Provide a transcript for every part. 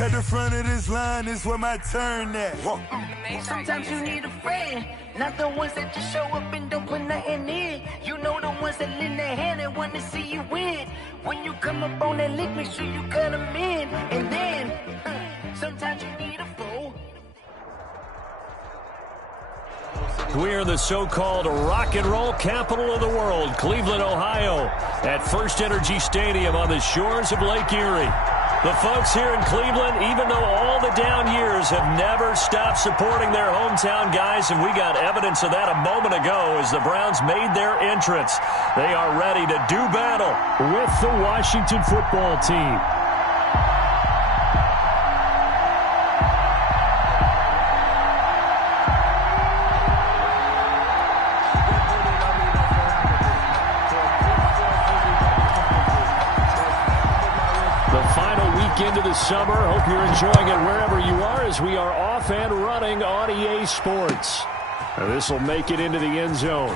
At the front of this line is where my turn at. Sometimes you need a friend, not the ones that just show up and don't put nothing in. You know the ones that lend their hand and want to see you win. When you come up on that lick, make sure you cut them in. And then, sometimes you need a foe. We're the so-called rock and roll capital of the world, Cleveland, Ohio, at First Energy Stadium on the shores of Lake Erie. The folks here in Cleveland, even though all the down years, have never stopped supporting their hometown guys, and we got evidence of that a moment ago as the Browns made their entrance. They are ready to do battle with the Washington football team. Into the summer. Hope you're enjoying it wherever you are as we are off and running on EA Sports. This will make it into the end zone.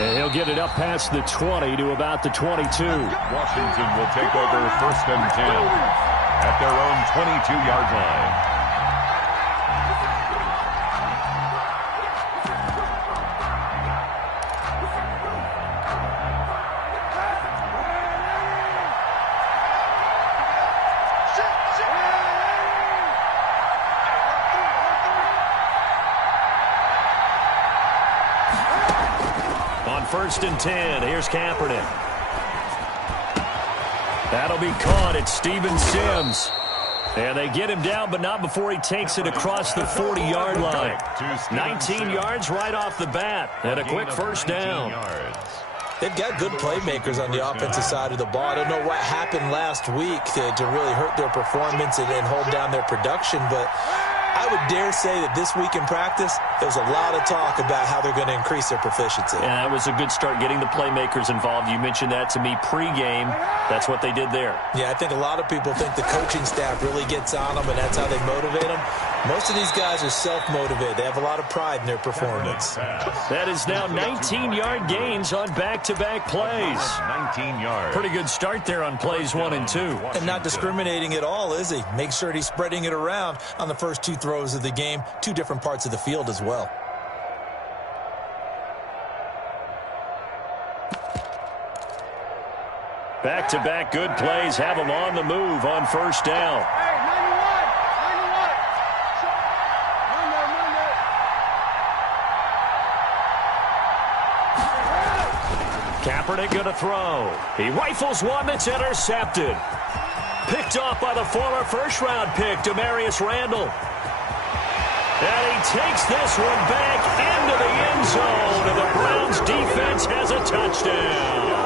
And he'll get it up past the 20 to about the 22. Washington will take over 1st and 10 at their own 22-yard line. First and 10. Here's Kaepernick. That'll be caught. It's Steven Sims. And they get him down, but not before he takes it across the 40-yard line. 19 yards right off the bat. And a quick first down. They've got good playmakers on the offensive side of the ball. I don't know what happened last week to really hurt their performance and hold down their production, but I would dare say that this week in practice, there's a lot of talk about how they're going to increase their proficiency. Yeah, that was a good start getting the playmakers involved. You mentioned that to me pregame. That's what they did there. Yeah, I think a lot of people think the coaching staff really gets on them, and that's how they motivate them. Most of these guys are self-motivated. They have a lot of pride in their performance. That is now 19-yard gains on back-to-back plays. 19 yards. Pretty good start there on plays 1 and 2. And not discriminating at all, is he? Make sure he's spreading it around on the first 2 throws of the game, 2 different parts of the field as well. Back-to-back good plays have them on the move on first down. Kaepernick going to throw. He rifles one that's intercepted. Picked off by the former first-round pick, Demarius Randall. And he takes this one back into the end zone, and the Browns defense has a touchdown.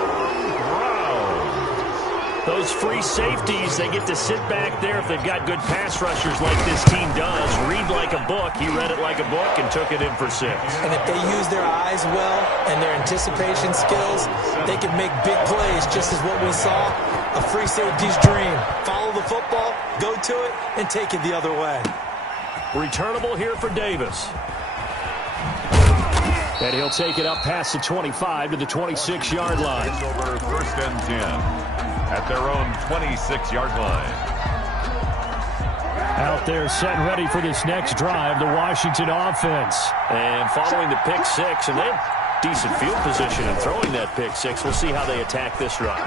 Those free safeties, they get to sit back there if they've got good pass rushers like this team does. Read like a book. He read it like a book and took it in for 6. And if they use their eyes well and their anticipation skills, they can make big plays, just as what we saw, a free safety's dream. Follow the football, go to it, and take it the other way. Returnable here for Davis. And he'll take it up past the 25 to the 26-yard line. It's over 1st and 10 at their own 26-yard line. Out there set and ready for this next drive, the Washington offense. And following the pick 6, and they have decent field position in throwing that pick 6. We'll see how they attack this drive.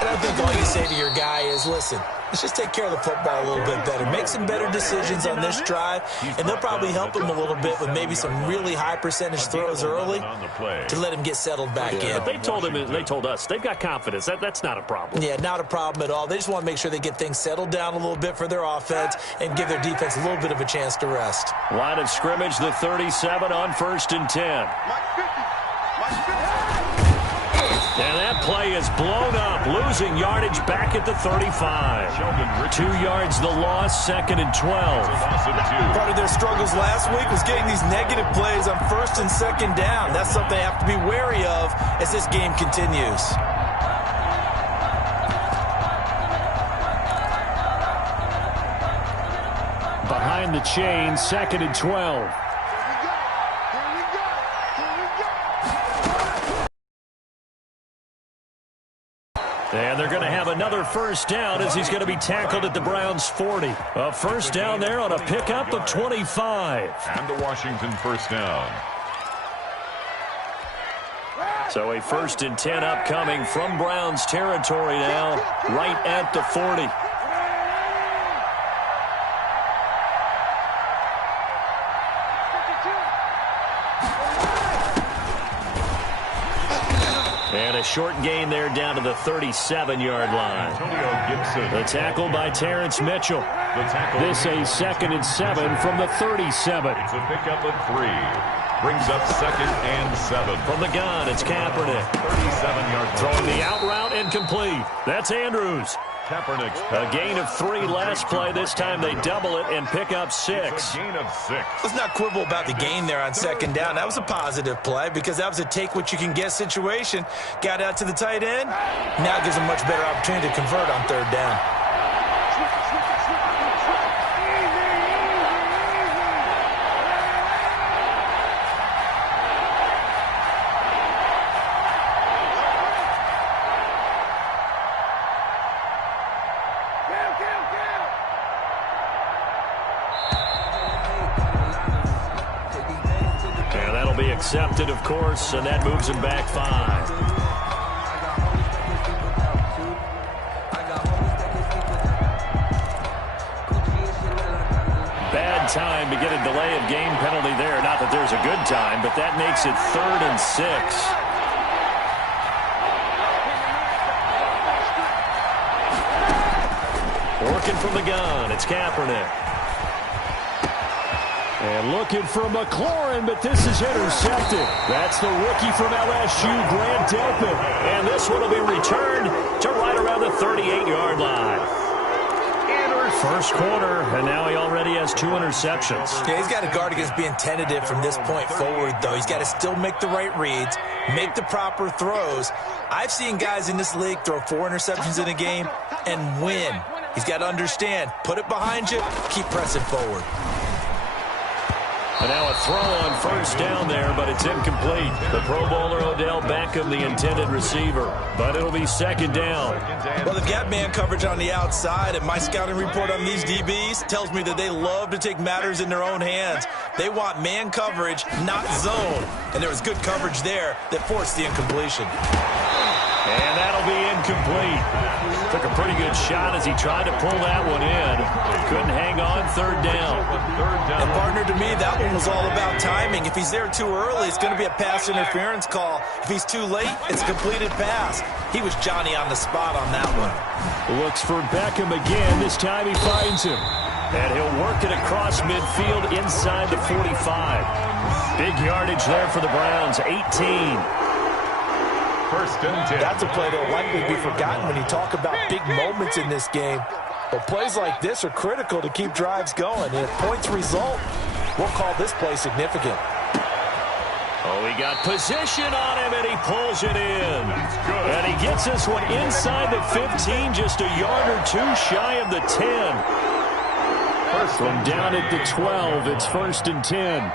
And I think all you say to your guy is, listen, let's just take care of the football a little bit better. Make some better decisions on this drive, and they'll probably help him a little bit with maybe some really high percentage throws early to let him get settled back in. But they told us they've got confidence. That's not a problem. Yeah, not a problem at all. They just want to make sure they get things settled down a little bit for their offense and give their defense a little bit of a chance to rest. Line of scrimmage, the 37 on 1st and 10. And that play is blown up, losing yardage back at the 35. 2 yards the loss, 2nd and 12. Part of their struggles last week was getting these negative plays on 1st and 2nd down. That's something they have to be wary of as this game continues. Behind the chain, 2nd and 12. And they're going to have another first down as he's going to be tackled at the Browns' 40. A first down there on a pickup of 25. And the Washington first down. So a 1st and 10 upcoming from Browns territory now, right at the 40. And a short gain there down to the 37-yard line. The tackle by Terrence Mitchell. This a 2nd and 7 from the 37. It's a pickup of 3. Brings up 2nd and 7. From the gun, it's Kaepernick. 37-yard throwing the out route incomplete. That's Andrews. Kaepernick's A gain of 3 last play. This time they double it and pick up 6. A gain of 6. Let's not quibble about the gain there on 2nd down. That was a positive play because that was a take-what-you-can-get situation. Got out to the tight end. Now gives a much better opportunity to convert on 3rd down. Accepted, of course, and that moves him back 5. Bad time to get a delay of game penalty there. Not that there's a good time, but that makes it 3rd and 6. Working from the gun, it's Kaepernick. And looking for McLaurin, but this is intercepted. That's the rookie from LSU, Grant Delpit. And this one will be returned to right around the 38-yard line. First quarter, and now he already has 2 interceptions. Yeah, he's got to guard against being tentative from this point forward, though. He's got to still make the right reads, make the proper throws. I've seen guys in this league throw 4 interceptions in a game and win. He's got to understand, put it behind you, keep pressing forward. And now a throw on first down there, but it's incomplete. The Pro Bowler Odell Beckham, the intended receiver. But it'll be 2nd down. Well, they've got man coverage on the outside, and my scouting report on these DBs tells me that they love to take matters in their own hands. They want man coverage, not zone. And there was good coverage there that forced the incompletion. And that'll be incomplete. Took a pretty good shot as he tried to pull that one in. Couldn't hang on 3rd down. And partner, to me, that one was all about timing. If he's there too early, it's going to be a pass interference call. If he's too late, it's a completed pass. He was Johnny on the spot on that one. Looks for Beckham again. This time he finds him. And he'll work it across midfield inside the 45. Big yardage there for the Browns, 18. 1st and 10. That's a play that will likely be forgotten when you talk about big moments in this game. But plays like this are critical to keep drives going. And if points result, we'll call this play significant. Oh, he got position on him, and he pulls it in. And he gets this one inside the 15, just a yard or 2 shy of the 10. From down at the 12, it's 1st and 10.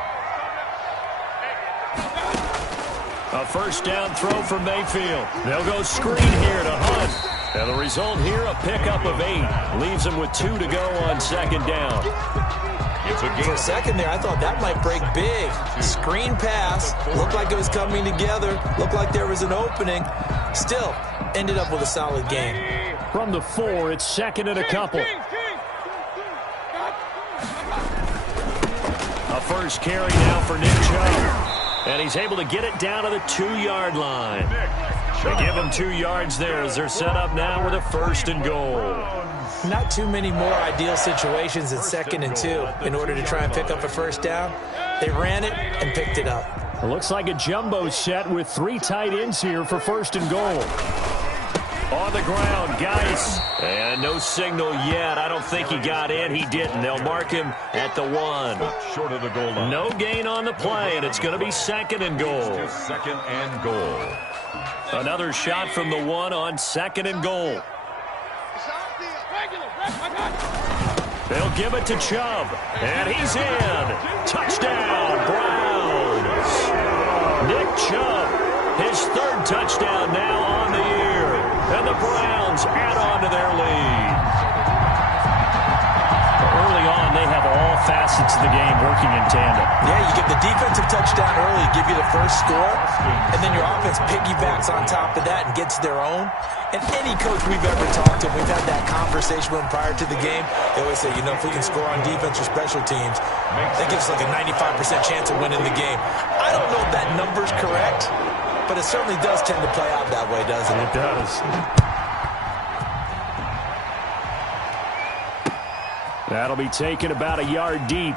A first down throw from Mayfield. They'll go screen here to Hunt. And the result here, a pickup of 8. Leaves him with 2 to go on 2nd down. For a second there, I thought that might break big. Screen pass. Looked like it was coming together. Looked like there was an opening. Still, ended up with a solid game. From the 4, it's 2nd and a couple. A first carry now for Nick Chubb. And he's able to get it down to the 2-yard line. They give him 2 yards there as they're set up now with a 1st and goal. Not too many more ideal situations at 2nd and 2 in order to try and pick up a first down. They ran it and picked it up. It looks like a jumbo set with 3 tight ends here for 1st and goal. On the ground, Geis. And no signal yet. I don't think he got in. He didn't. They'll mark him at the 1. Short of the goal line. No gain on the play, and it's going to be 2nd and goal. Just 2nd and goal. Another shot from the 1 on 2nd and goal. They'll give it to Chubb. And he's in. Touchdown, Browns. Nick Chubb, his 3rd touchdown now on the year. And the Browns add on to their lead. Early on, they have all facets of the game working in tandem. Yeah, you get the defensive touchdown early, give you the first score, and then your offense piggybacks on top of that and gets their own. And any coach we've ever talked to, we've had that conversation with them prior to the game. They always say, you know, if we can score on defense or special teams, that gives us like a 95% chance of winning the game. I don't know if that number's correct, but it certainly does tend to play out that way, doesn't it? It does. That'll be taken about a yard deep.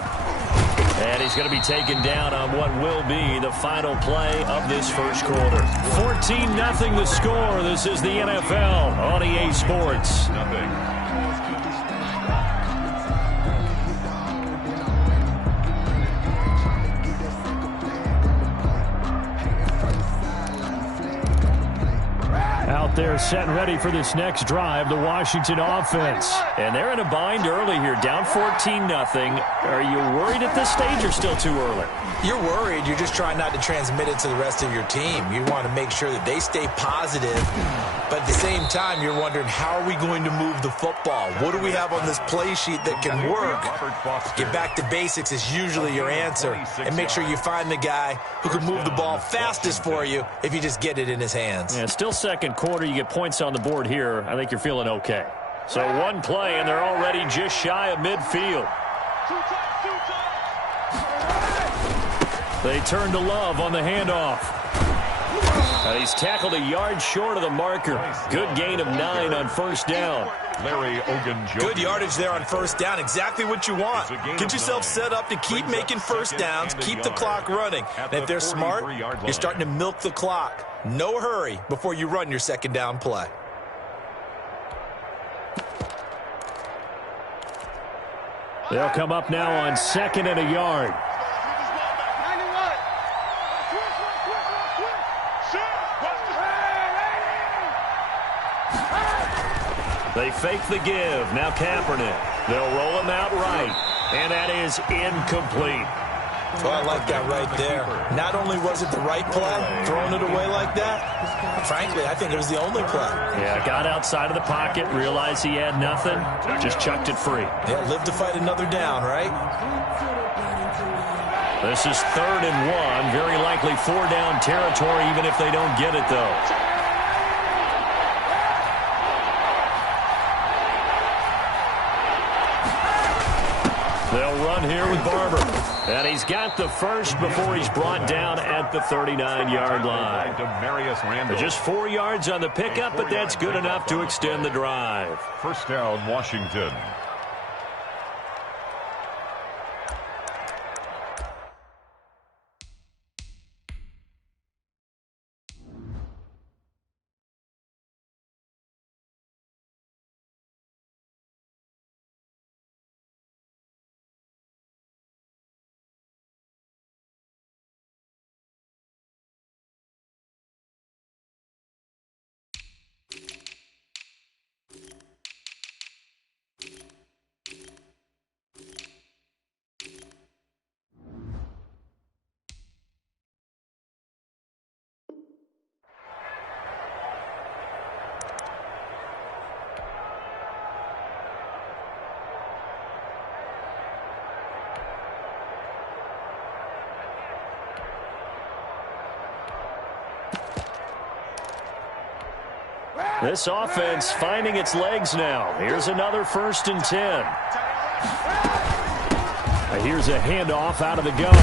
And he's going to be taken down on what will be the final play of this first quarter. 14-0 the score. This is the NFL on EA Sports. Out there set and ready for this next drive, the Washington offense. And they're in a bind early here, down 14-0. Are you worried at this stage or still too early? You're worried. You're just trying not to transmit it to the rest of your team. You want to make sure that they stay positive. But at the same time, you're wondering, how are we going to move the football? What do we have on this play sheet that can work? Get back to basics is usually your answer. And make sure you find the guy who can move the ball fastest for you if you just get it in his hands. Yeah, still second quarter. You get points on the board here. I think you're feeling okay. So one play, and they're already just shy of midfield. They turn to Love on the handoff. He's tackled a yard short of the marker. Good gain of 9 on first down. Larry Ogunjobi. Good yardage there on first down. Exactly what you want. Get yourself set up to keep making first downs, keep the clock running. And if they're smart, you're starting to milk the clock. No hurry before you run your second down play. They'll come up now on second and a yard. They fake the give. Now Kaepernick. They'll roll him out right. And that is incomplete. Well, I like that right there. Not only was it the right play, throwing it away like that, frankly, I think it was the only play. Yeah, got outside of the pocket, realized he had nothing, just chucked it free. Yeah, live to fight another down, right? This is 3rd and 1. Very likely 4-down territory, even if they don't get it, though. They'll run here with Barber. And he's got the first before he's brought down at the 39-yard line. Just 4 yards on the pickup, but that's good enough to extend the drive. First down, Washington. This offense finding its legs now. Here's another 1st and 10. Here's a handoff out of the gun.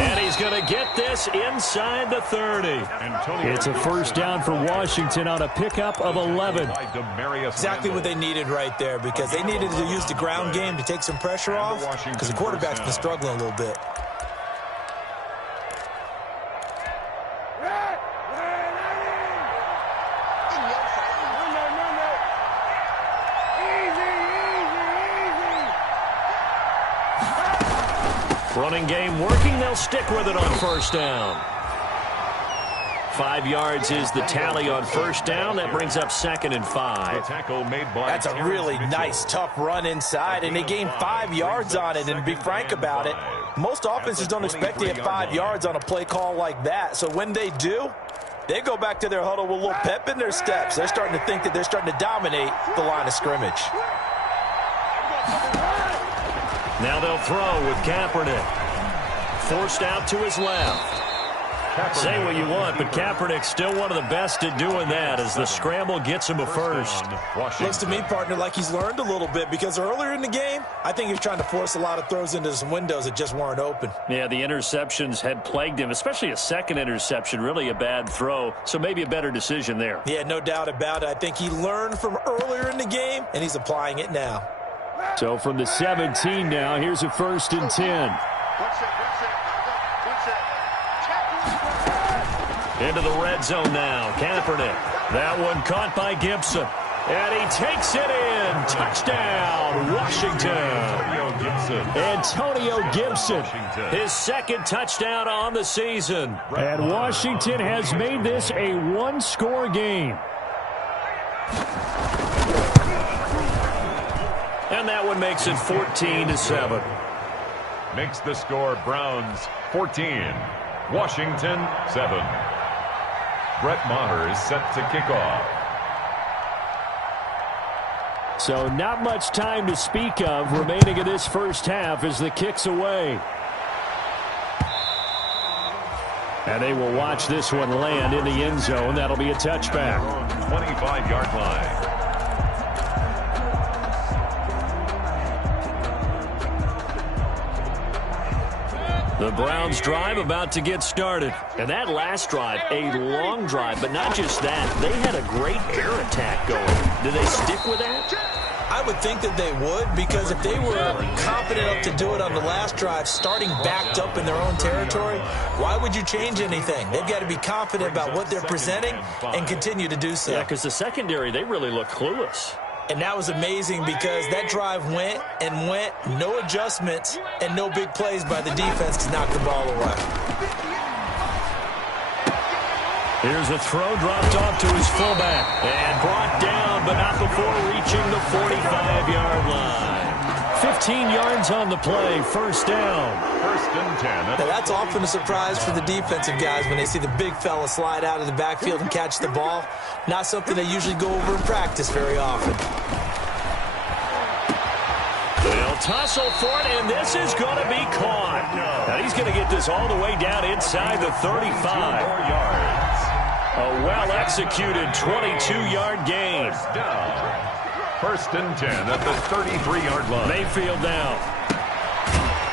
And he's going to get this inside the 30. It's a first down for Washington on a pickup of 11. Exactly what they needed right there, because they needed to use the ground game to take some pressure off, because the quarterback's been struggling a little bit. Running game working. They'll stick with it on first down. 5 yards is the tally on first down. That brings up 2nd and 5. That's a really nice, tough run inside, and they gained 5 yards on it. And to be frank about it, most offenses don't expect to get 5 yards on a play call like that. So when they do, They go back to their huddle with a little pep in their steps. They're starting to think that they're starting to dominate the line of scrimmage. Now they'll throw with Kaepernick. Forced out to his left. Say what you want, but Kaepernick's still one of the best at doing that as the scramble gets him a first. Looks to me, partner, like he's learned a little bit because earlier in the game, I think he was trying to force a lot of throws into some windows that just weren't open. Yeah, the interceptions had plagued him, especially a second interception, really a bad throw, so maybe a better decision there. Yeah, no doubt about it. I think he learned from earlier in the game, and he's applying it now. So from the 17 now, here's a 1st and 10. Into the red zone now. Kaepernick. That one caught by Gibson. And he takes it in. Touchdown, Washington. Antonio Gibson. His second touchdown on the season. And Washington has made this a one-score game. And that one makes it 14-7. Makes the score Browns 14, Washington 7. Brett Maher is set to kick off. So not much time to speak of remaining in this first half as the kick's away. And they will watch this one land in the end zone. That'll be a touchback. 25-yard line. The Browns drive about to get started. And that last drive, a long drive, but not just that. They had a great air attack going. Do they stick with that? I would think that they would, because if they were confident enough to do it on the last drive, starting backed up in their own territory, why would you change anything? They've got to be confident about what they're presenting and continue to do so. Yeah, because the secondary, they really look clueless. And that was amazing because that drive went and went, no adjustments and no big plays by the defense to knock the ball away. Here's a throw dropped off to his fullback and brought down, but not before reaching the 45-yard line. 15 yards on the play, first down. 1st and 10. Now that's often a surprise for the defensive guys when they see the big fella slide out of the backfield and catch the ball. Not something they usually go over in practice very often. They'll tussle for it, and this is going to be caught. Now he's going to get this all the way down inside the 35. 4 yards. A well-executed 22-yard gain. 1st and 10 at the 33-yard line. Mayfield now.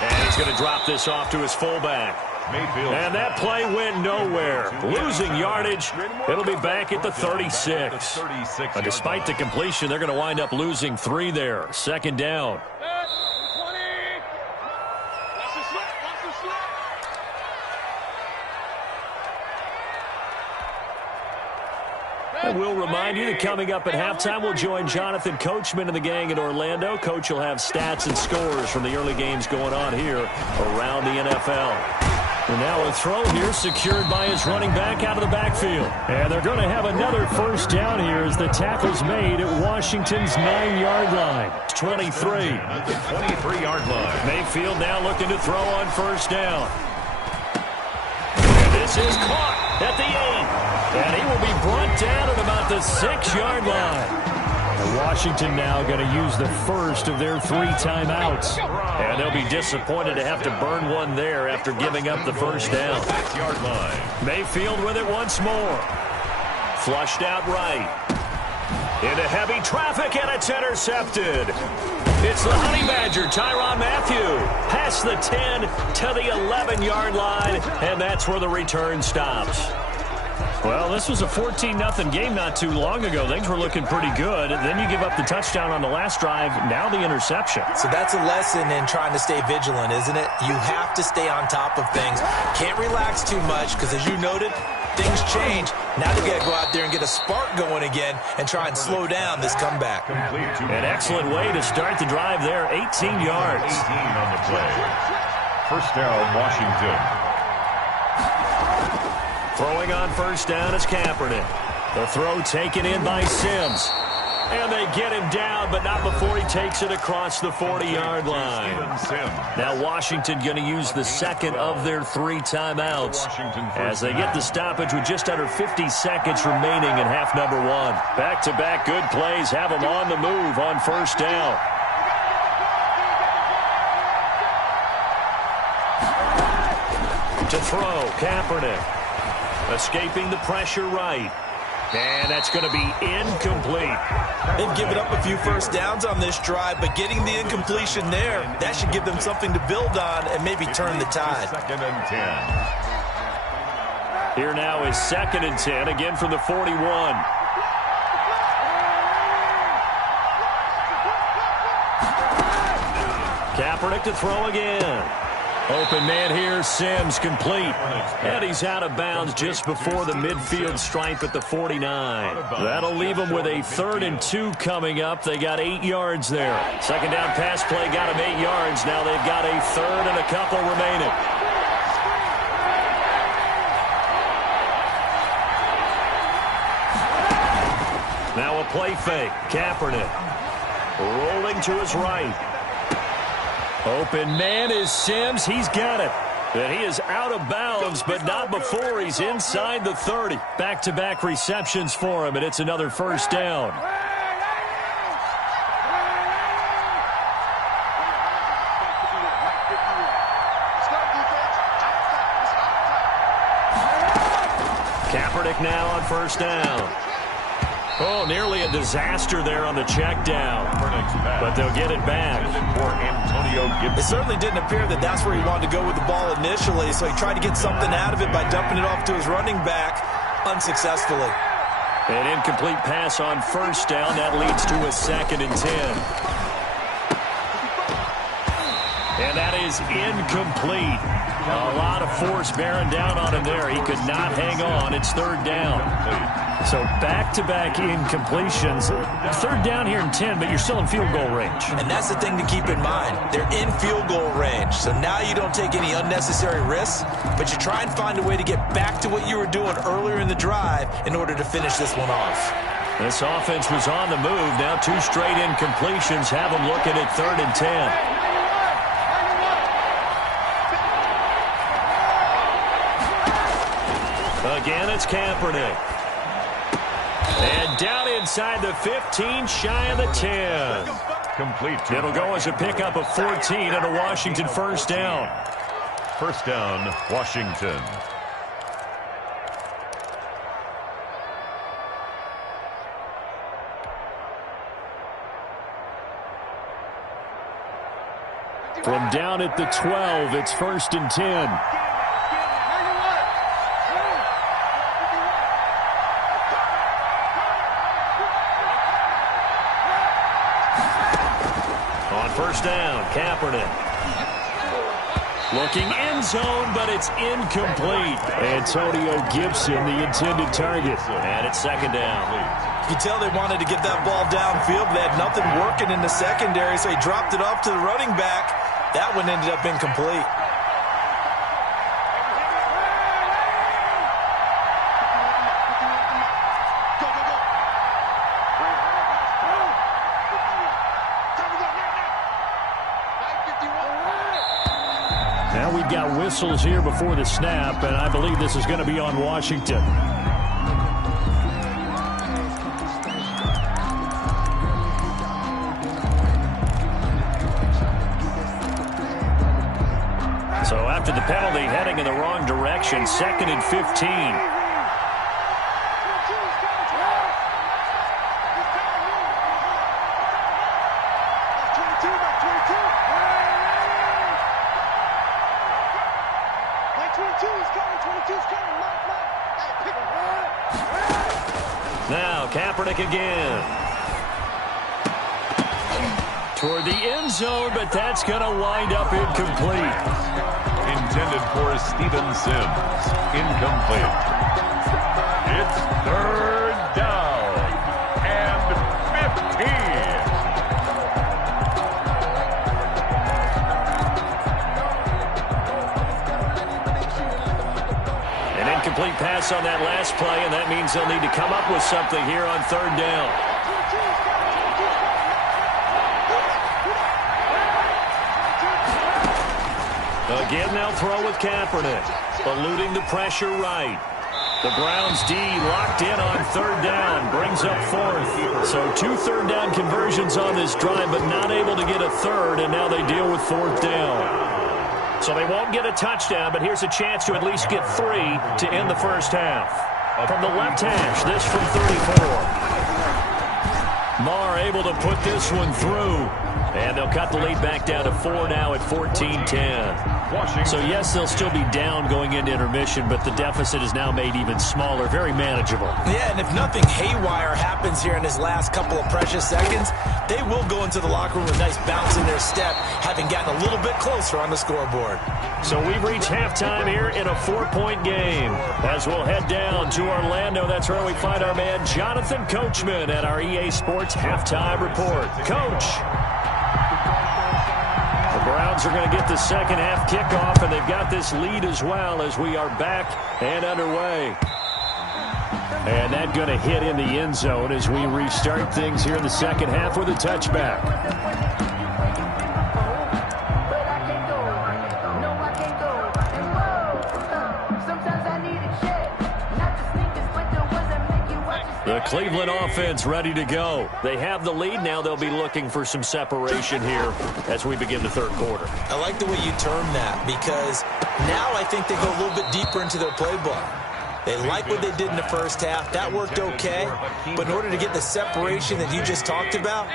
And he's going to drop this off to his fullback. Mayfield. And that play went nowhere. Losing yardage. It'll be back at the 36. Despite the completion, they're going to wind up losing 3 there. 2nd down. I will remind you that coming up at halftime, we'll join Jonathan Coachman and the gang in Orlando. Coach will have stats and scores from the early games going on here around the NFL. And now a throw here secured by his running back out of the backfield. And they're going to have another first down here as the tackle's made at Washington's 9-yard line. 23. At the 23-yard line. Mayfield now looking to throw on first down. And this is caught at the 8. And he will be brought down at about the 6-yard line. And Washington now going to use the first of their 3 timeouts. And they'll be disappointed to have to burn one there after giving up the first down. 6-yard line. Mayfield with it once more. Flushed out right. Into heavy traffic, and it's intercepted. It's the Honey Badger, Tyrann Mathieu. Past the 10 to the 11-yard line, and that's where the return stops. Well, this was a 14-0 game not too long ago. Things were looking pretty good. And then you give up the touchdown on the last drive. Now the interception. So that's a lesson in trying to stay vigilant, isn't it? You have to stay on top of things. Can't relax too much because, as you noted, things change. Now they've got to go out there and get a spark going again and try and slow down this comeback. An excellent way to start the drive there. 18 yards. 18 on the play. First down, Washington. Throwing on first down is Kaepernick. The throw taken in by Sims. And they get him down, but not before he takes it across the 40-yard line. Now Washington going to use the second of their 3 timeouts as they get the stoppage with just under 50 seconds remaining in half number 1. Back-to-back good plays have them on the move on first down. To throw, Kaepernick. Escaping the pressure right. And that's going to be incomplete. They've given up a few first downs on this drive, but getting the incompletion there, that should give them something to build on and maybe turn the tide. 2nd and 10. Here now is 2nd and 10, again from the 41. Kaepernick to throw again. Open man here, Sims complete. And he's out of bounds just before the midfield stripe at the 49. That'll leave them with a 3rd and 2 coming up. They got 8 yards there. Second down pass play got them 8 yards. Now they've got a 3rd and a couple remaining. Now a play fake. Kaepernick rolling to his right. Open man is Sims. He's got it. And he is out of bounds, but not before he's inside the 30. Back-to-back receptions for him, and it's another first down. Kaepernick now on first down. Oh, nearly a disaster there on the check down. But they'll get it back. It certainly didn't appear that that's where he wanted to go with the ball initially, so he tried to get something out of it by dumping it off to his running back unsuccessfully. An incomplete pass on first down. That leads to a 2nd and 10. And that is incomplete. A lot of force bearing down on him there. He could not hang on. It's 3rd down. So back-to-back incompletions. 3rd down here in 10, but you're still in field goal range. And that's the thing to keep in mind. They're in field goal range. So now you don't take any unnecessary risks, but you try and find a way to get back to what you were doing earlier in the drive in order to finish this one off. This offense was on the move. Now 2 straight incompletions have them looking at 3rd and 10. Again, it's Kaepernick. And down inside the 15, shy of the 10. Complete. It'll go as a pickup of 14 and a Washington first down. First down, Washington. From down at the 12, it's 1st and 10. First down, Kaepernick. Looking end zone, but it's incomplete. Antonio Gibson, the intended target. And it's 2nd down. You can tell they wanted to get that ball downfield. They had nothing working in the secondary, so he dropped it off to the running back. That one ended up incomplete. Now we've got whistles here before the snap, and I believe this is going to be on Washington. So after the penalty, heading in the wrong direction, 2nd and 15. Now Kaepernick again. Toward the end zone, but that's going to wind up incomplete. Intended for Steven Sims. Incomplete. It's 3rd down and 15. An incomplete pass on that last play, and that means they'll need to come up with something here on 3rd down. Again, they'll throw with Kaepernick, eluding the pressure right. The Browns D locked in on third down, brings up fourth. So 2 third-down conversions on this drive, but not able to get a third, and now they deal with fourth down. So they won't get a touchdown, but here's a chance to at least get 3 to end the first half. From the left hash, this from 34. Marr able to put this one through. And they'll cut the lead back down to 4 now at 14-10. So, yes, they'll still be down going into intermission, but the deficit is now made even smaller, very manageable. Yeah, and if nothing haywire happens here in his last couple of precious seconds, they will go into the locker room with a nice bounce in their step, having gotten a little bit closer on the scoreboard. So we've reached halftime here in a 4-point game. As we'll head down to Orlando, that's where we find our man Jonathan Coachman at our EA Sports Halftime Report. Coach. The Browns are going to get the second half kickoff, and they've got this lead as well as we are back and underway. And that's going to hit in the end zone as we restart things here in the second half with a touchback. The Cleveland offense ready to go. They have the lead. Now they'll be looking for some separation here as we begin the third quarter. I like the way you term that, because now I think they go a little bit deeper into their playbook. They like what they did in the first half. That worked okay. But in order to get the separation that you just talked about,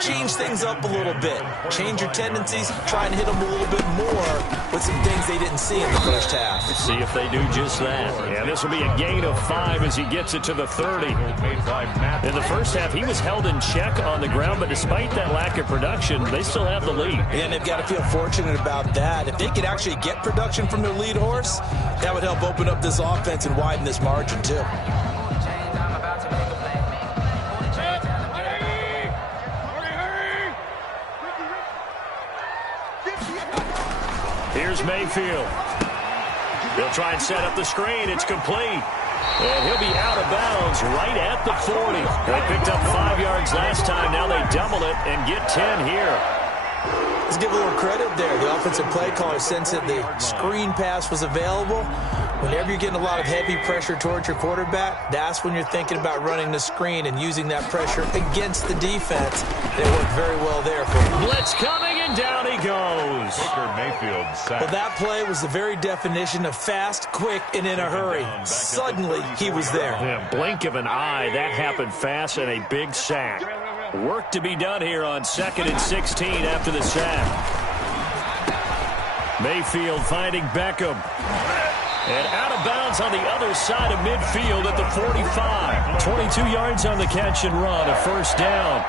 change things up a little bit. Change your tendencies. Try and hit them a little bit more with some things they didn't see in the first half. See if they do just that. And this will be a gain of 5 as he gets it to the 30. In the first half, he was held in check on the ground, but despite that lack of production, they still have the lead. And they've got to feel fortunate about that. If they could actually get production from their lead horse, that would help open up this offense and widen this margin too. Here's Mayfield. He'll try and set up the screen. It's complete. And he'll be out of bounds right at the 40. They picked up 5 yards last time. Now they double it and get 10 here. Let's give a little credit there. The offensive play caller sensed that the screen pass was available. Whenever you're getting a lot of heavy pressure towards your quarterback, that's when you're thinking about running the screen and using that pressure against the defense. It worked very well there for him. Blitz coming, and down he goes. Baker Mayfield sacked. Well, that play was the very definition of fast, quick, and in a hurry. Suddenly, he was there. Yeah, blink of an eye, that happened fast, and a big sack. Work to be done here on 2nd and 16 after the sack. Mayfield finding Beckham. And out of bounds on the other side of midfield at the 45. 22 yards on the catch and run, a first down.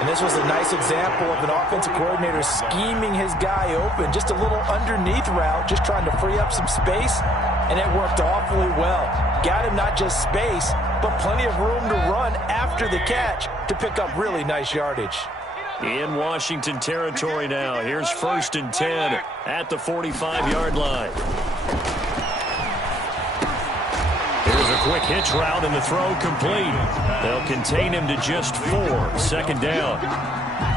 And this was a nice example of an offensive coordinator scheming his guy open. Just a little underneath route, just trying to free up some space, and it worked awfully well. Got him not just space, but plenty of room to run after the catch to pick up really nice yardage. In Washington territory now. Here's 1st and 10 at the 45-yard line. Here's a quick hitch route, and the throw complete. They'll contain him to just 4. 2nd down.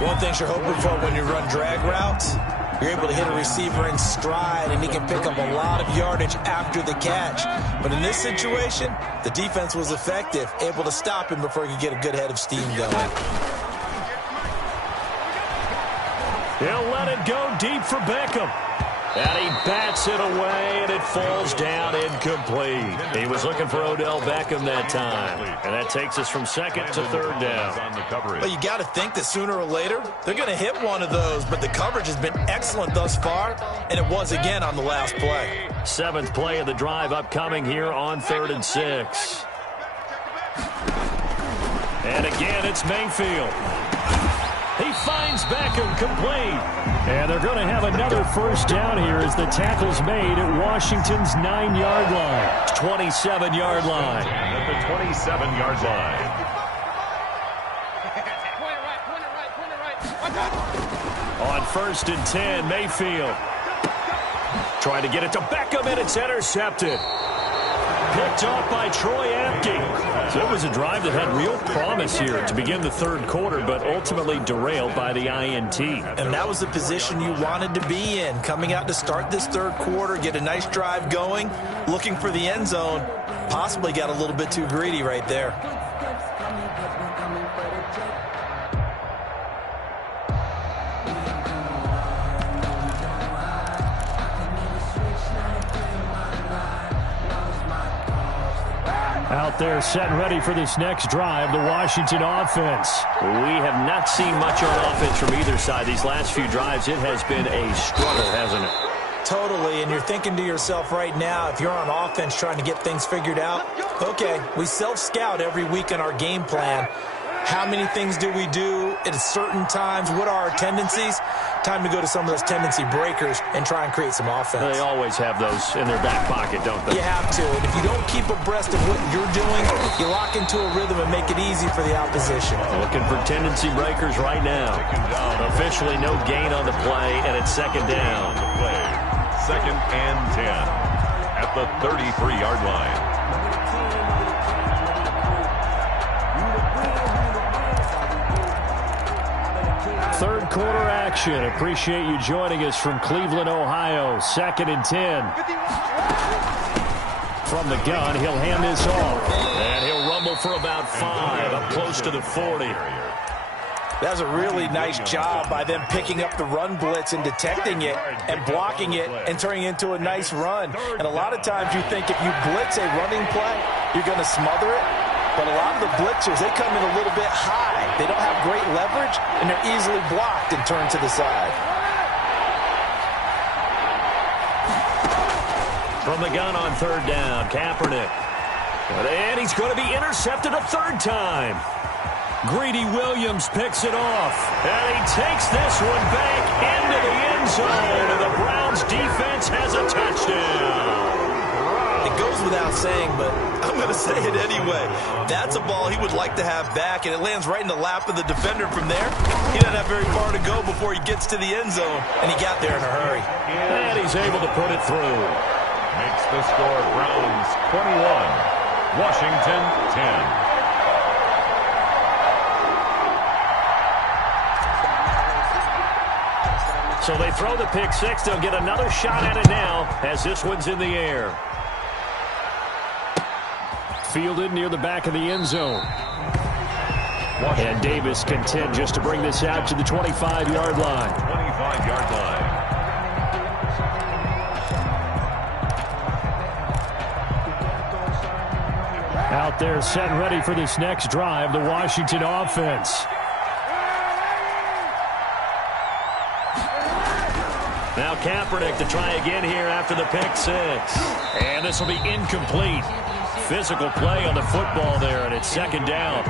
One thing you're hoping for when you run drag routes, you're able to hit a receiver in stride, and he can pick up a lot of yardage after the catch. But in this situation, the defense was effective, able to stop him before he could get a good head of steam going. He'll let it go deep for Beckham. And he bats it away, and it falls down incomplete. He was looking for Odell Beckham that time. And that takes us from 2nd to 3rd down. Well, you got to think that sooner or later, they're going to hit one of those. But the coverage has been excellent thus far, and it was again on the last play. 7th play of the drive upcoming here on 3rd and 6. And again, it's Mayfield. He finds Beckham complete. And they're going to have another first down here as the tackle's made at Washington's 9-yard line. 27-yard line. At the 27-yard line. On 1st and 10, Mayfield. Trying to get it to Beckham, and it's intercepted. Picked off by Troy empty. So it was a drive that had real promise here to begin the third quarter, but ultimately derailed by the INT. And that was the position you wanted to be in, coming out to start this third quarter, get a nice drive going, looking for the end zone. Possibly got a little bit too greedy right there. Out there set and ready for this next drive, the Washington offense. We have not seen much on offense from either side. These last few drives, it has been a struggle, hasn't it? Totally, and you're thinking to yourself right now, if you're on offense trying to get things figured out, okay, we self-scout every week in our game plan. How many things do we do at certain times? What are our tendencies? Time to go to some of those tendency breakers and try and create some offense. They always have those in their back pocket, don't they? You have to, and if you don't keep abreast of what you're doing, you lock into a rhythm and make it easy for the opposition. Looking for tendency breakers right now. Officially no gain on the play, and it's second down. Second and 10 at the 33-yard line. Third quarter action. Appreciate you joining us from Cleveland, Ohio. Second and 10. From the gun, he'll hand this off. And he'll rumble for about 5, up close to the 40. That was a really nice job by them picking up the run blitz and detecting it and blocking it and turning it into a nice run. And a lot of times you think if you blitz a running play, you're going to smother it. But a lot of the blitzers, they come in a little bit high. They don't have great leverage, and they're easily blocked and turned to the side. From the gun on third down, Kaepernick. And he's going to be intercepted a third time. Greedy Williams picks it off. And he takes this one back into the end zone. And the Browns defense has a touchdown. It goes without saying, but I'm going to say it anyway. That's a ball he would like to have back, and it lands right in the lap of the defender from there. He doesn't have very far to go before he gets to the end zone, and he got there in a hurry. And he's able to put it through. Makes the score Browns 21, Washington 10. So they throw the pick six. They'll get another shot at it now as this one's in the air. Fielded near the back of the end zone. And Davis content just to bring this out to the 25-yard line. 25-yard line. Out there set and ready for this next drive, the Washington offense. Now Kaepernick to try again here after the pick six. And this will be incomplete. Physical play on the football there, and it's second down.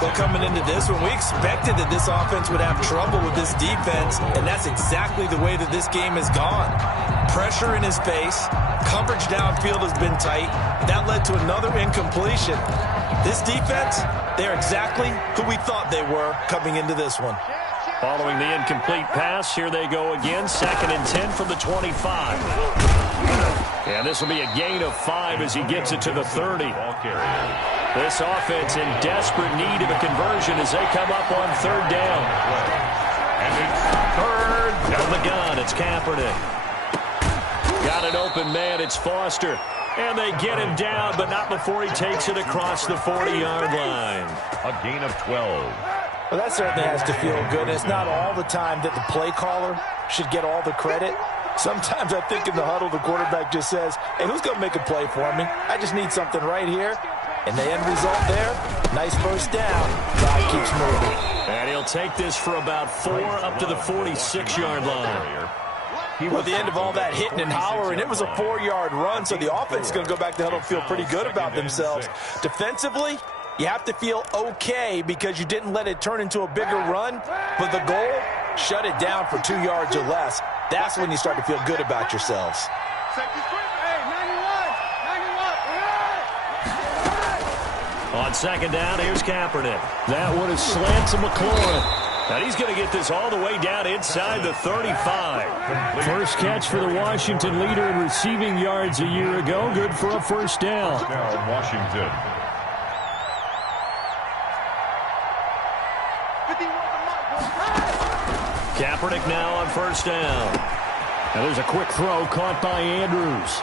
Well, coming into this one, we expected that this offense would have trouble with this defense, and that's exactly the way that this game has gone. Pressure in his face, coverage downfield has been tight. That led to another incompletion. This defense, they're exactly who we thought they were coming into this one. Following the incomplete pass, here they go again. Second and 10 from the 25. And this will be a gain of 5 as he gets it to the 30. This offense in desperate need of a conversion as they come up on third down. And it's third down. From the gun, it's Kaepernick. Got an open man, it's Foster. And they get him down, but not before he takes it across the 40-yard line. A gain of 12. Well, that certainly has to feel good. It's not all the time that the play caller should get all the credit. Sometimes I think in the huddle, the quarterback just says, hey, who's going to make a play for me? I just need something right here. And the end result there, nice first down. Drive keeps moving. And he'll take this for about 4 up to the 46-yard line. Well, at the end of all that hitting and hollering, it was a 4-yard run, so the offense is going to go back to the huddle and feel pretty good about themselves. Defensively, you have to feel okay because you didn't let it turn into a bigger run. But the goal, shut it down for 2 yards or less. That's when you start to feel good about yourselves. On second down, here's Kaepernick. That one is slant to McLaurin. And he's going to get this all the way down inside the 35. First catch for the Washington leader in receiving yards a year ago. Good for a first down. Now Washington Kaepernick now on first down. Now there's a quick throw caught by Andrews.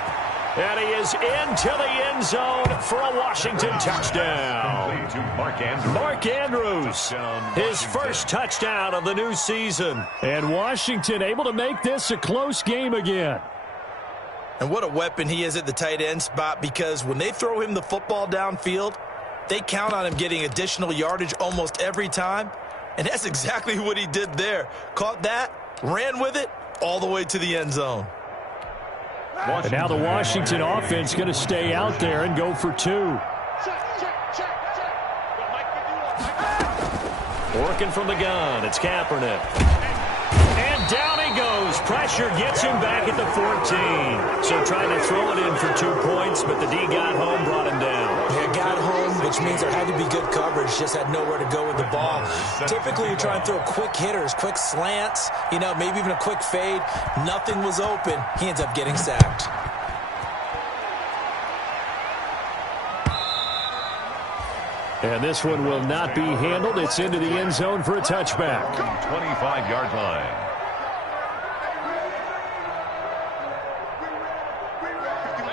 And he is into the end zone for a Washington touchdown. Mark Andrews, his first touchdown of the new season. And Washington able to make this a close game again. And what a weapon he is at the tight end spot, because when they throw him the football downfield, they count on him getting additional yardage almost every time. And that's exactly what he did there. Caught that, ran with it, all the way to the end zone. And now the Washington offense going to stay out there and go for 2. Working from the gun, it's Kaepernick. And down he goes. Pressure gets him back at the 14. So trying to throw it in for 2 points, but the D got home, brought him down. Yeah, got home, which means there had to be good coverage. Just had nowhere to go with the ball. Typically, you try and throw quick hitters, quick slants, maybe even a quick fade. Nothing was open. He ends up getting sacked. And this one will not be handled. It's into the end zone for a touchback. 25-yard line.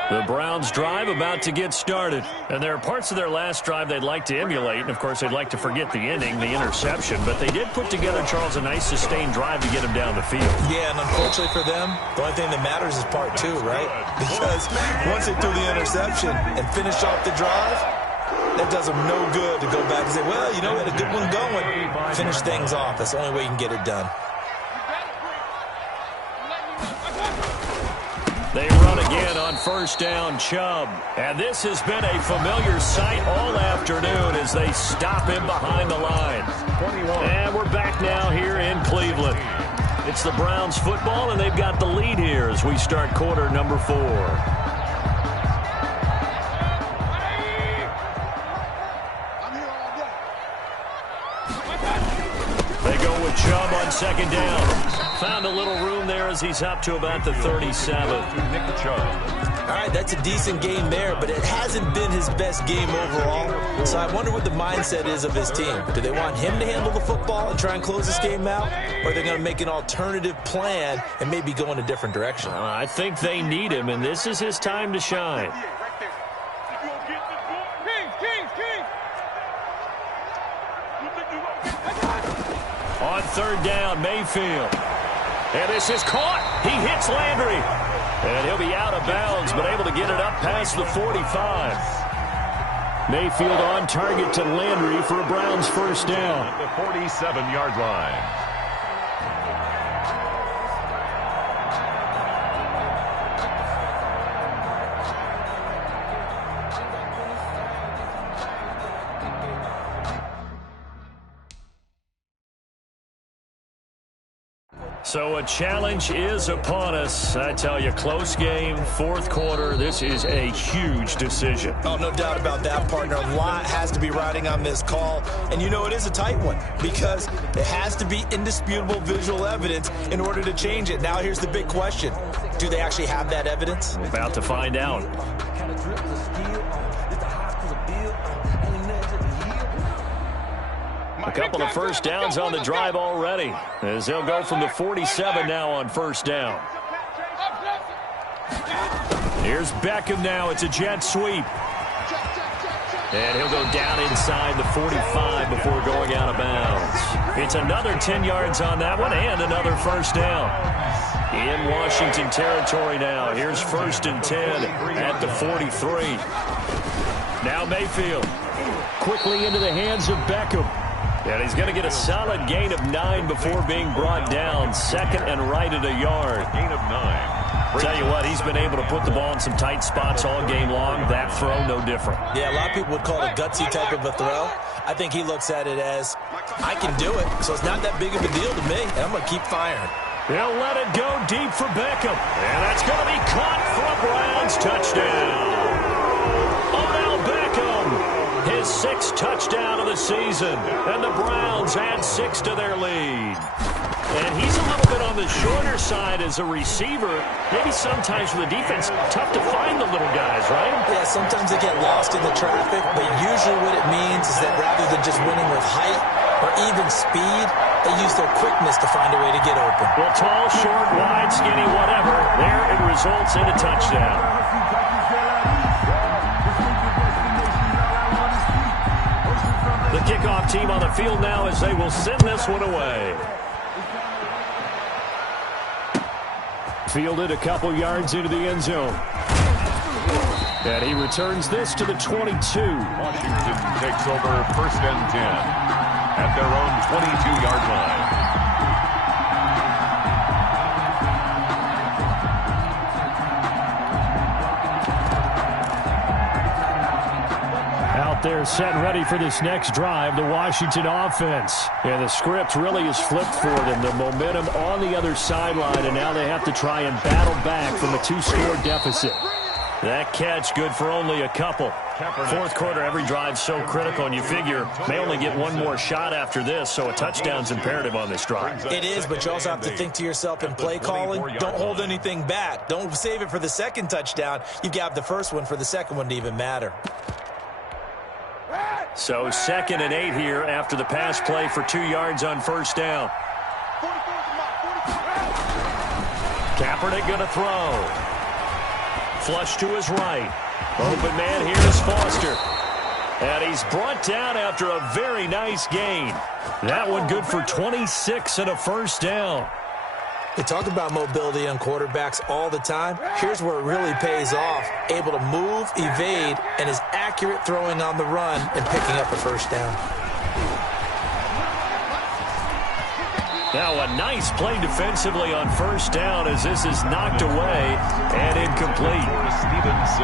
The Browns drive about to get started. And there are parts of their last drive they'd like to emulate. And, of course, they'd like to forget the ending, the interception. But they did put together, Charles, a nice sustained drive to get him down the field. Yeah, and unfortunately for them, the only thing that matters is part 2, right? Because once they threw the interception and finished off the drive, that does them no good to go back and say, well, we had a good one going. Finish things off. That's the only way you can get it done. They run again on first down, Chubb. And this has been a familiar sight all afternoon as they stop him behind the line. And we're back now here in Cleveland. It's the Browns football, and they've got the lead here as we start quarter number 4. They go with Chubb on second down. Found a little room there as he's up to about the 37. Nick Chubb. All right, that's a decent game there, but it hasn't been his best game overall. So I wonder what the mindset is of his team. Do they want him to handle the football and try and close this game out? Or are they going to make an alternative plan and maybe go in a different direction? I think they need him, and this is his time to shine. On third down, Mayfield. And this is caught. He hits Landry. And he'll be out of bounds, but able to get it up past the 45. Mayfield on target to Landry for a Browns first down. At the 47-yard line. So a challenge is upon us. I tell you, close game, fourth quarter. This is a huge decision. Oh, no doubt about that, partner. A lot has to be riding on this call. And it is a tight one because it has to be indisputable visual evidence in order to change it. Now here's the big question. Do they actually have that evidence? We're about to find out. A couple of first downs on the drive already, as they'll go from the 47 now on first down. Here's Beckham now. It's a jet sweep. And he'll go down inside the 45 before going out of bounds. It's another 10 yards on that one and another first down. In Washington territory now. Here's first and 10 at the 43. Now Mayfield. Quickly into the hands of Beckham. And he's going to get a solid gain of 9 before being brought down. Second and right at a yard. Gain of 9. Tell you what, he's been able to put the ball in some tight spots all game long. That throw, no different. Yeah, a lot of people would call it a gutsy type of a throw. I think he looks at it as, I can do it, so it's not that big of a deal to me, and I'm going to keep firing. He'll let it go deep for Beckham. And that's going to be caught for a Browns touchdown. Odell Beckham, his 6th touchdown of the season. And the Browns add 6 to their lead. And he's a little bit on the shorter side as a receiver. Maybe sometimes for the defense, tough to find the little guys, right? Yeah, sometimes they get lost in the traffic, but usually what it means is that rather than just winning with height or even speed, They use their quickness to find a way to get open. Well, tall, short, wide, skinny, whatever. There it results in a touchdown. The kickoff team on the field now as they will send this one away. Fielded a couple yards into the end zone. And he returns this to the 22. Washington takes over 1st and 10 at their own 22-yard line. Out there set and ready for this next drive, the Washington offense. And the script really is flipped for them. The momentum on the other sideline, and now they have to try and battle back from a 2-score deficit. That catch good for only a couple. Fourth quarter, every drive's so critical, and you figure may only get one more shot after this, so a touchdown's imperative on this drive. It is, but you also have to think to yourself in play calling, don't hold anything back. Don't save it for the second touchdown. You've got the first one for the second one to even matter. So 2nd and 8 here after the pass play for 2 yards on 1st down. Kaepernick going to throw. Flush to his right. Open man here is Foster. And he's brought down after a very nice gain. That one good for 26 and a 1st down. They talk about mobility on quarterbacks all the time. Here's where it really pays off. Able to move, evade, and is accurate throwing on the run and picking up a 1st down. Now a nice play defensively on 1st down as this is knocked away and incomplete.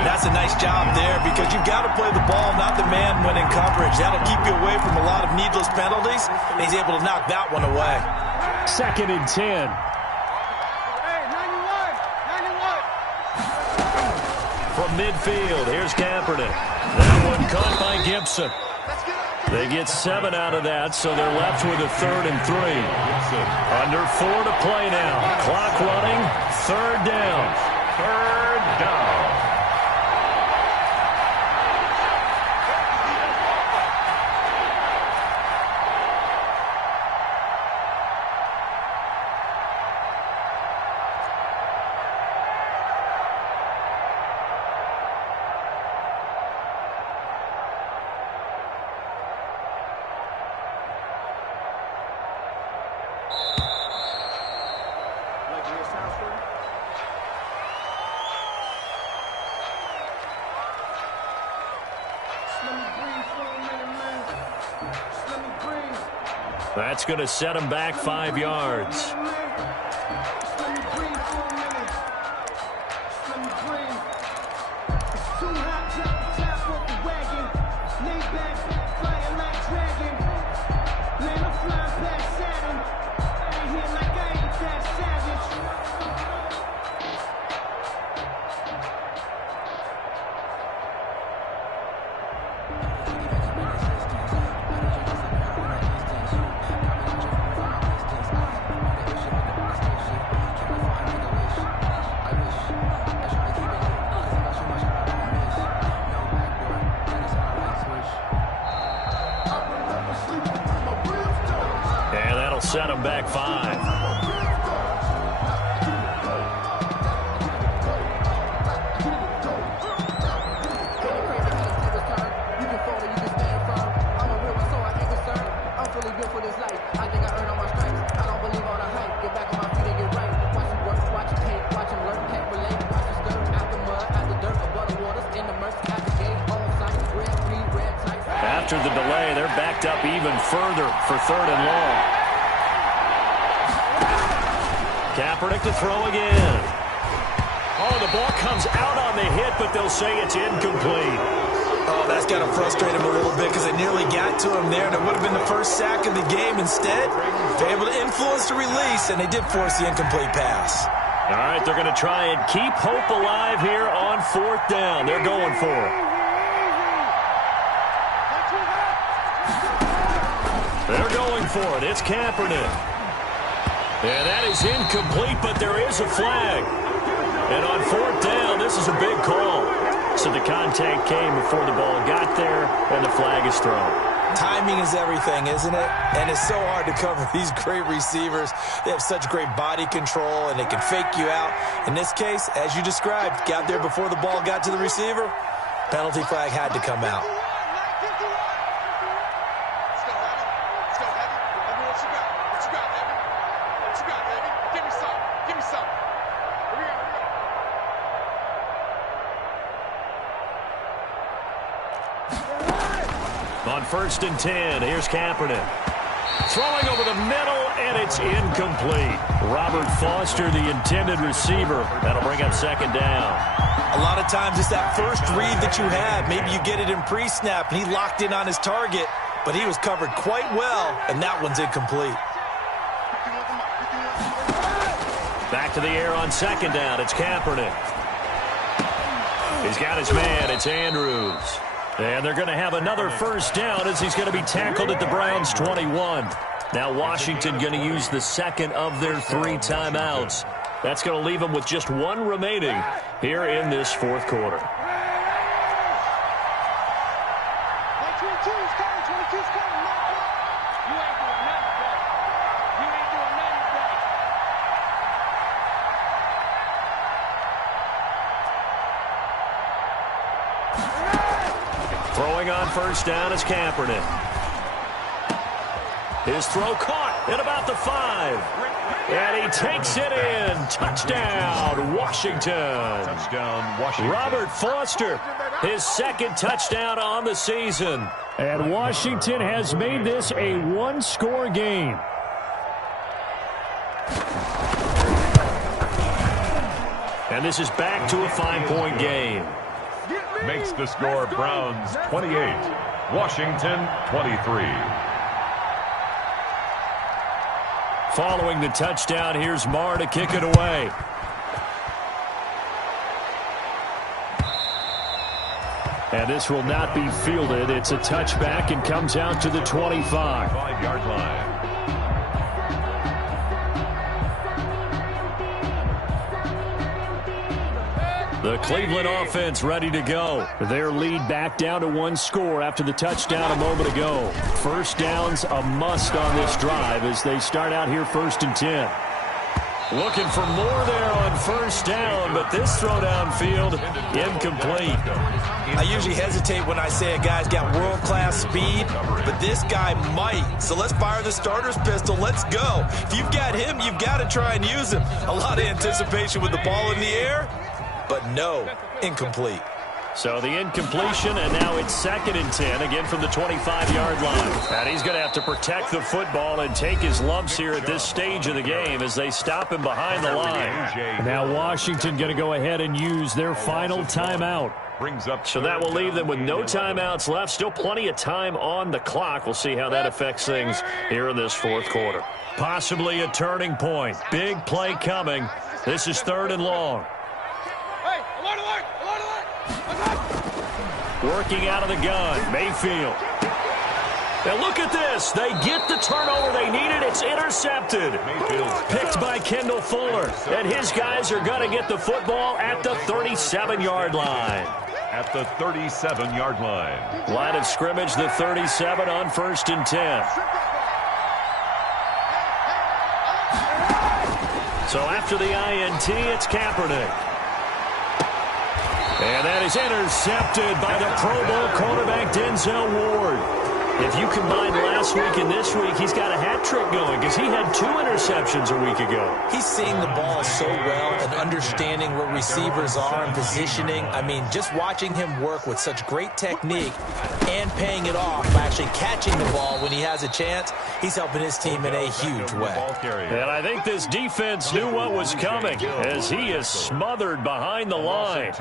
That's a nice job there because you've got to play the ball, not the man when in coverage. That'll keep you away from a lot of needless penalties, and he's able to knock that one away. 2nd and 10. From midfield, here's Kaepernick. That one caught by Gibson. They get 7 out of that, so they're left with a 3rd and 3. Under 4 to play now. Clock running, 3rd down. 3rd down. That's going to set him back 5 yards. Set him back 5. After the delay, they're backed up even further for 3rd and long. Kaepernick to throw again. Oh, the ball comes out on the hit, but they'll say it's incomplete. Oh, that's got to frustrate him a little bit because they nearly got to him there, and it would have been the first sack of the game. Instead, they're able to influence the release, and they did force the incomplete pass. All right, they're going to try and keep hope alive here on 4th down. They're going for it. They're going for it. It's Kaepernick. And that is incomplete, but there is a flag. And on 4th down, this is a big call. So the contact came before the ball got there, and the flag is thrown. Timing is everything, isn't it? And it's so hard to cover these great receivers. They have such great body control, and they can fake you out. In this case, as you described, got there before the ball got to the receiver. Penalty flag had to come out. On 1st and 10, here's Kaepernick. Throwing over the middle, and it's incomplete. Robert Foster, the intended receiver. That'll bring up 2nd down. A lot of times it's that first read that you have. Maybe you get it in pre-snap, and he locked in on his target, but he was covered quite well, and that one's incomplete. Back to the air on 2nd down. It's Kaepernick. He's got his man. It's Andrews. And they're going to have another 1st down as he's going to be tackled at the Browns' 21. Now Washington going to use the 2nd of their 3 timeouts. That's going to leave them with just 1 remaining here in this 4th quarter. Throwing on 1st down is Kaepernick. His throw caught at about the 5. And he takes it in. Touchdown, Washington. Touchdown, Washington. Robert Foster, his 2nd touchdown on the season. And Washington has made this a 1-score game. And this is back to a 5-point game. Makes the score Browns 28, Washington 23. Following the touchdown, here's Marr to kick it away. And this will not be fielded. It's a touchback and comes out to the 25. 5-yard line. The Cleveland offense ready to go. Their lead back down to 1 score after the touchdown a moment ago. 1st down's a must on this drive as they start out here 1st and 10. Looking for more there on 1st down, but this throw downfield incomplete. I usually hesitate when I say a guy's got world-class speed, but this guy might. So let's fire the starter's pistol. Let's go. If you've got him, you've got to try and use him. A lot of anticipation with the ball in the air, but no, incomplete. So the incompletion, and now it's 2nd and 10, again from the 25-yard line. And he's going to have to protect the football and take his lumps here at this stage of the game as they stop him behind the line. Now Washington going to go ahead and use their final timeout. So that will leave them with no timeouts left. Still plenty of time on the clock. We'll see how that affects things here in this 4th quarter. Possibly a turning point. Big play coming. This is 3rd and long. Working out of the gun, Mayfield. Now look at this. They get the turnover they needed. It's intercepted. Picked by Kendall Fuller. And his guys are going to get the football at the 37-yard line. At the 37-yard line. Line of scrimmage, the 37 on 1st and 10. So after the INT, it's Kaepernick. And that is intercepted by the Pro Bowl cornerback Denzel Ward. If you combine last week and this week, he's got a hat trick going because he had 2 interceptions a week ago. He's seeing the ball so well and understanding where receivers are and positioning. I mean, just watching him work with such great technique and paying it off by actually catching the ball when he has a chance, he's helping his team in a huge way. And I think this defense knew what was coming as he is smothered behind the line.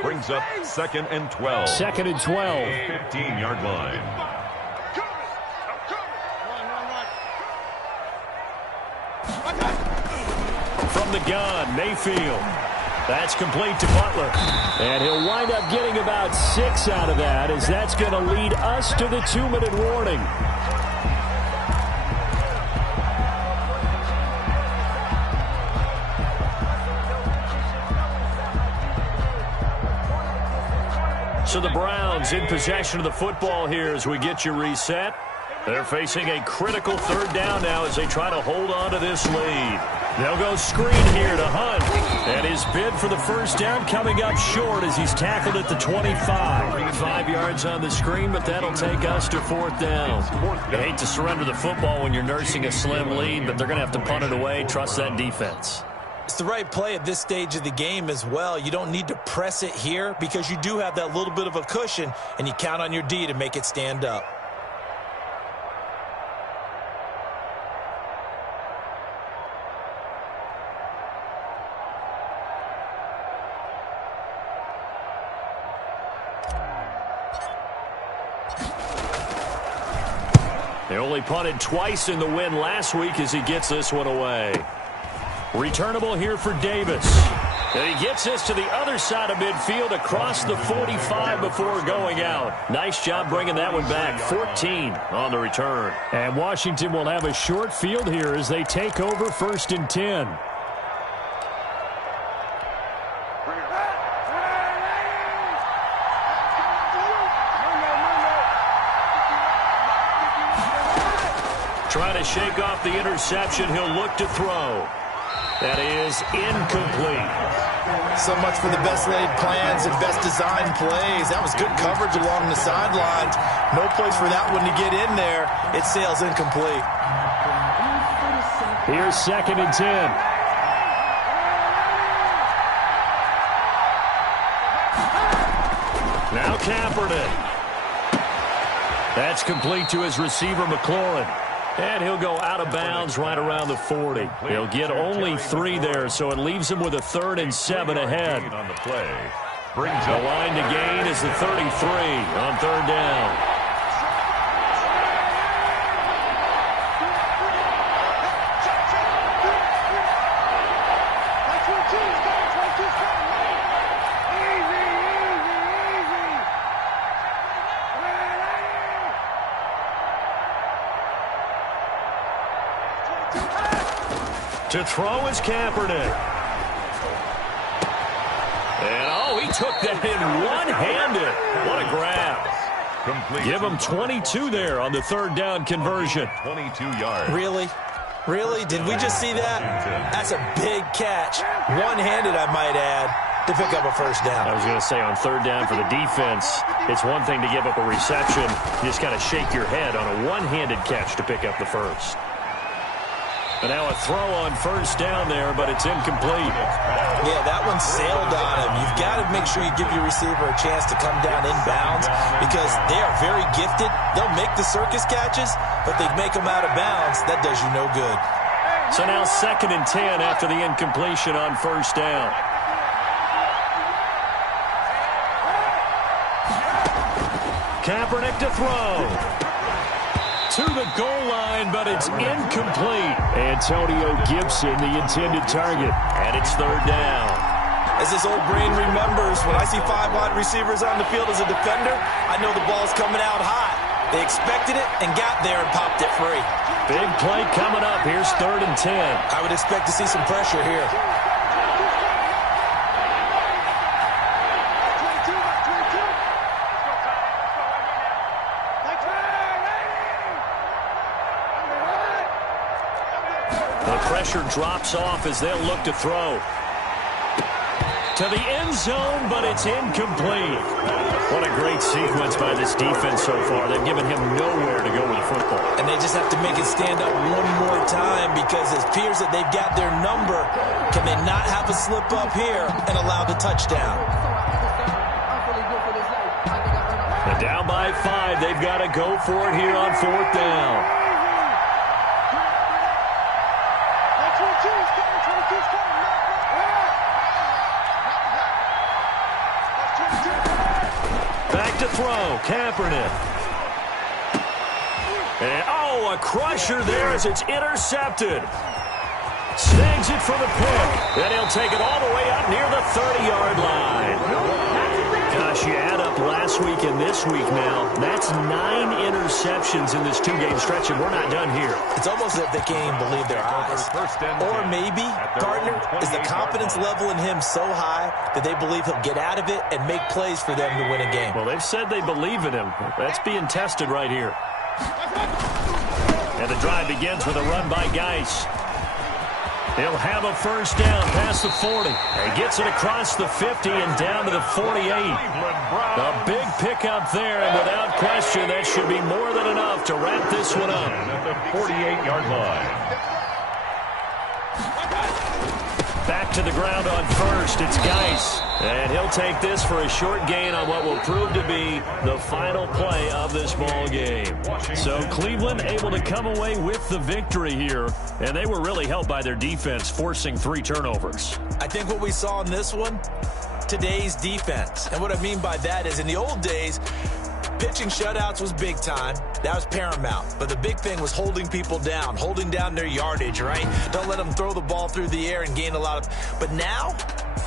Brings up 2nd and 12. 2nd and 12. 15-yard line. From the gun, Mayfield. That's complete to Butler. And he'll wind up getting about 6 out of that as that's going to lead us to the 2-minute warning. So the Browns in possession of the football here as we get you reset. They're facing a critical third down now as they try to hold on to this lead. They'll go screen here to Hunt. And his bid for the first down coming up short as he's tackled at the 25. 5 yards on the screen, but that'll take us to fourth down. You hate to surrender the football when you're nursing a slim lead, but they're going to have to punt it away. Trust that defense. It's the right play at this stage of the game as well. You don't need to press it here because you do have that little bit of a cushion, and you count on your D to make it stand up. They only punted twice in the win last week as he gets this one away. Returnable here for Davis. And he gets this to the other side of midfield across the 45 before going out. Nice job bringing that one back. 14 on the return. And Washington will have a short field here as they take over 1st and 10. Trying to shake off the interception. He'll look to throw. That is incomplete. So much for the best laid plans and best designed plays. That was good coverage along the sidelines. No place for that one to get in there. It sails incomplete. Here's 2nd and 10. Now Kaepernick. That's complete to his receiver, McLaurin. And he'll go out of bounds right around the 40. He'll get only 3 there, so it leaves him with a 3rd and 7 ahead. On the play. The line to gain is the 33 on 3rd down. To throw is Kaepernick. And, he took that in one-handed. What a grab. Complete. Give him 22 there on the 3rd down conversion. 22 yards. Really? Really? Did we just see that? That's a big catch. One-handed, I might add, to pick up a first down. I was going to say on 3rd down for the defense, it's one thing to give up a reception. You just got to shake your head on a one-handed catch to pick up the first. And now a throw on 1st down there, but it's incomplete. Yeah, that one sailed on him. You've got to make sure you give your receiver a chance to come down inbounds because they are very gifted. They'll make the circus catches, but they make them out of bounds. That does you no good. So now 2nd and 10 after the incompletion on 1st down. Kaepernick to throw. To the goal line, but it's incomplete. Antonio Gibson, the intended target. And it's 3rd down. As this old brain remembers, when I see 5 wide receivers on the field as a defender, I know the ball's coming out hot. They expected it and got there and popped it free. Big play coming up. Here's 3rd and 10. I would expect to see some pressure here. Pressure drops off as they'll look to throw. To the end zone, but it's incomplete. What a great sequence by this defense so far. They've given him nowhere to go with the football. And they just have to make it stand up one more time because it appears that they've got their number. Can they not have a slip up here and allow the touchdown? And down by 5, they've got to go for it here on 4th down. Back to throw, Kaepernick. And, a crusher there as it's intercepted. Snags it for the pick. Then he'll take it all the way up near the 30-yard line. Gosh, you add up last week and this week now, that's 9 interceptions in this 2-game stretch, and we're not done here. It's almost as if they can't even believe their eyes. Or maybe, Gardner, is the confidence level in him so high that they believe he'll get out of it and make plays for them to win a game. Well, they've said they believe in him. That's being tested right here. And the drive begins with a run by Geis. He'll have a first down past the 40. He gets it across the 50 and down to the 48. A big pickup there, and without question, that should be more than enough to wrap this one up. At the 48-yard line. Back to the ground on first. It's Geis. And he'll take this for a short gain on what will prove to be the final play of this ball game. So Cleveland able to come away with the victory here. And they were really helped by their defense, forcing 3 turnovers. I think what we saw in this one, today's defense. And what I mean by that is in the old days, pitching shutouts was big time. That was paramount. But the big thing was holding people down, holding down their yardage, right? Don't let them throw the ball through the air and gain a lot of... But now,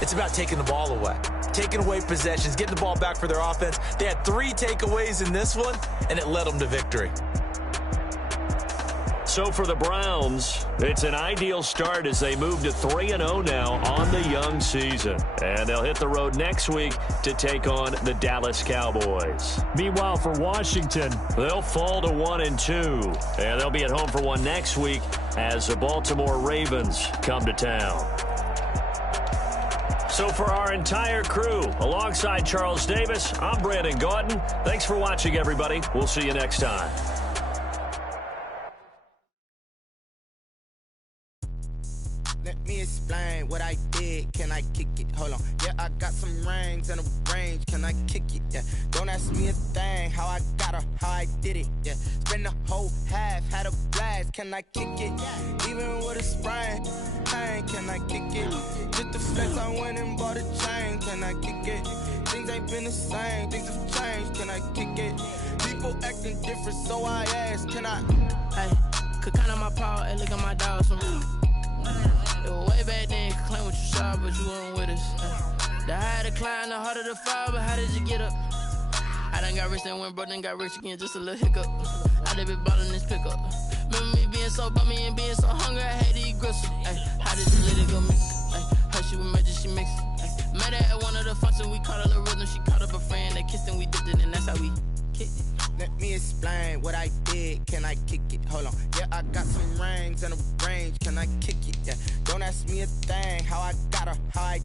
it's about taking the ball away. Taking away possessions, getting the ball back for their offense. They had 3 takeaways in this one, and it led them to victory. So for the Browns, it's an ideal start as they move to 3-0 now on the young season. And they'll hit the road next week to take on the Dallas Cowboys. Meanwhile, for Washington, they'll fall to 1-2. And they'll be at home for one next week as the Baltimore Ravens come to town. So for our entire crew, alongside Charles Davis, I'm Brandon Gaudin. Thanks for watching, everybody. We'll see you next time. Let me explain what I did. Can I kick it? Hold on. Yeah, I got some rings and a range. Can I kick it? Yeah. Don't ask me a thing. How I got her, how I did it. Yeah. Spend the whole half, had a blast. Can I kick it? Even with a sprain. Pain, can I kick it? Just the flex, I went and bought a chain. Can I kick it? Things ain't been the same. Things have changed. Can I kick it? People acting different, so I ask. Can I? Hey, could count on my power and look at my dogs from it was way back then, you could claim what you saw, but you weren't with us. The higher the climb, the harder the fall, but how did you get up? I done got rich, then went broke, then got rich again, just a little hiccup. I done been ballin' this pickup. Remember me being so bummy and being so hungry, I had to eat gristle. Ay, how did you let it go miss? Her she was magic, she mixed. Met her at one of the functions, we caught a little rhythm, she caught up a friend, they kissed and we dipped it, and that's how we kicked it. Let me explain what I did. Can I kick it? Hold on. Yeah, I got some rings and a range. Can I kick it? Yeah. Don't ask me a thing. How I got her, how I